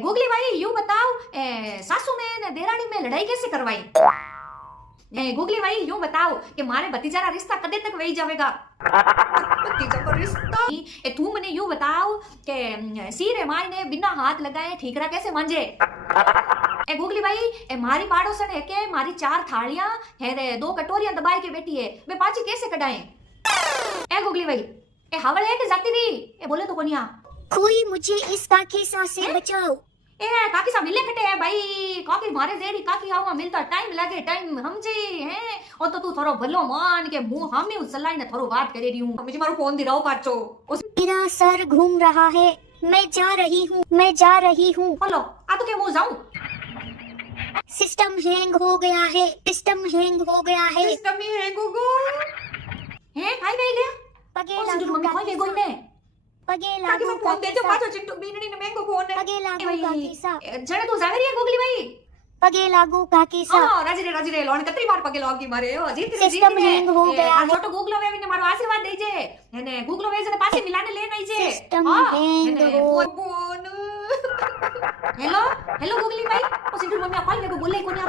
Googly भाई यूं बताओ, सासू में ने देरानी में लड़ाई कैसे करवाई? गूगली भाई यूं बताओ कि मारे भतीजा रा रिश्ता कदे तक वही जावेगा? भतीजा का रिश्ता तू मने यूं बताओ कि सीरे माई ने बिना हाथ लगाए ठीकरा कैसे मांजे? गूगली भाई मारी पाड़ोसन है के मारी 4 थालियां है रे 2 कटोरियां दबाई के बैठी है, वे पाची कैसे कटाएं? गूगली भाई हवल है के जाती रही बोले तो कोनिया कोई मुझे इस काकी सा से बचाओ। काकी साहब नीले कटे है भाई, काकी मारे जेड़ी काकी आवा मिलता टाइम लगे, टाइम समझी है और तो तू थोरो भलो मान के मुंह हामी उचलाई ने थोरो बात करे रही हूं। मुझे मारो फोन दी रहो पाचो मेरा सर घूम रहा है, मैं जा रही हूँ। बोलो आ तो के मुंह जाऊं? सिस्टम हैंग हो गया है, सिस्टम ही हैंग हो गो है खाई गई ले पगे लागू मम्मी खाई गई गोई ने पगे काकी लागू सा फोन दे जो पाचो चिंटू बीनड़ी ने महंगो फोन है पगे लागू काकी सा जने तू जावे रही है गूगली भाई? पगे लागू काकी सा हां राजी रे लोन कतरी बार पगे लागी मारे ओ जीत रे सिस्टम हैंग हो गया आ छोटो गूगलो वे ने मारो आशीर्वाद दे जे ने गूगलो वे ने पासे मिलाने ले नहीं जे सिस्टम हैंग हो फोन हेलो गूगली भाई ओ चिंटू मम्मी कॉल में बोले कोनी